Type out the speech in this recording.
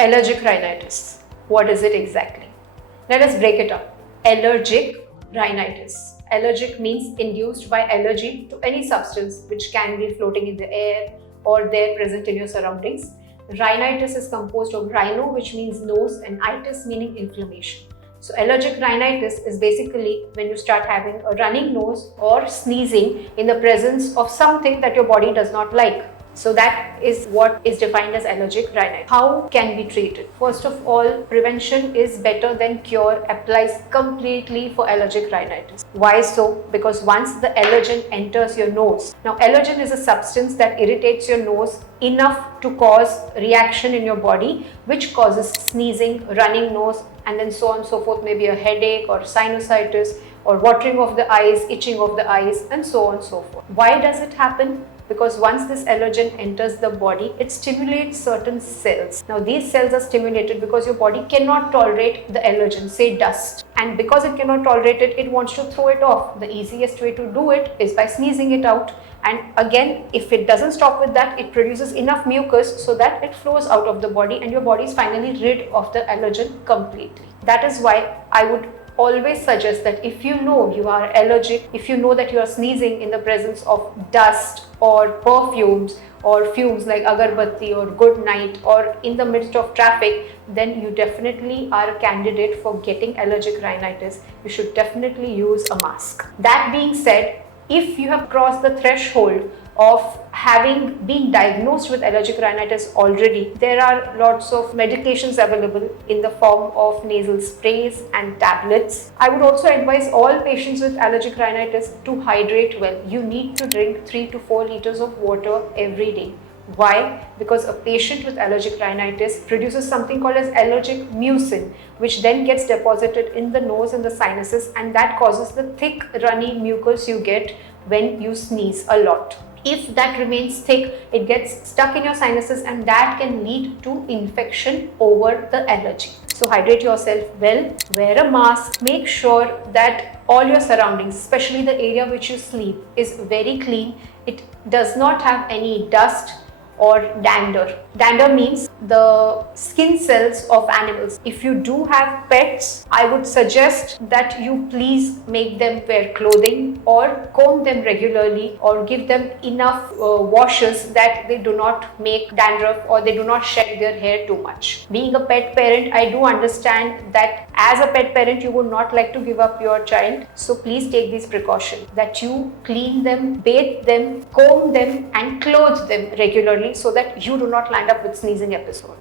Allergic rhinitis. What is it exactly? Let us break it up. Allergic rhinitis. Allergic means induced by allergy to any substance which can be floating in the air or there present in your surroundings. Rhinitis is composed of rhino, which means nose, and itis meaning inflammation. So allergic rhinitis is basically when you start having a running nose or sneezing in the presence of something that your body does not like. So that is what is defined as allergic rhinitis. How can we treat it? First of all, prevention is better than cure applies completely for allergic rhinitis. Why so? Because once the allergen enters your nose, now allergen is a substance that irritates your nose enough to cause reaction in your body, which causes sneezing, running nose, and then so on and so forth, maybe a headache or sinusitis or watering of the eyes, itching of the eyes, and so on and so forth. Why does it happen? Because once this allergen enters the body, it stimulates certain cells. Now these cells are stimulated because your body cannot tolerate the allergen, say dust. And because it cannot tolerate it, it wants to throw it off. The easiest way to do it is by sneezing it out. And again, if it doesn't stop with that, it produces enough mucus so that it flows out of the body and your body is finally rid of the allergen completely. That is why I would always suggest that if you know you are allergic, if you know that you are sneezing in the presence of dust or perfumes or fumes like agarbatti or good night or in the midst of traffic, then you definitely are a candidate for getting allergic rhinitis. You should definitely use a mask. That being said, if you have crossed the threshold of having been diagnosed with allergic rhinitis already, there are lots of medications available in the form of nasal sprays and tablets. I would also advise all patients with allergic rhinitis to hydrate well. You need to drink 3 to 4 liters of water every day. Why? Because a patient with allergic rhinitis produces something called as allergic mucin, which then gets deposited in the nose and the sinuses, and that causes the thick runny mucus you get when you sneeze a lot. If that remains thick, it gets stuck in your sinuses and that can lead to infection over the allergy. So hydrate yourself well, wear a mask, make sure that all your surroundings, especially the area which you sleep, is very clean. It does not have any dust or dander. Dander means the skin cells of animals. If you do have pets, I would suggest that you please make them wear clothing or comb them regularly or give them enough washes that they do not make dandruff or they do not shed their hair too much. Being a pet parent, I do understand that as a pet parent, you would not like to give up your child. So please take these precautions that you clean them, bathe them, comb them and clothe them regularly so that you do not land up with sneezing episode.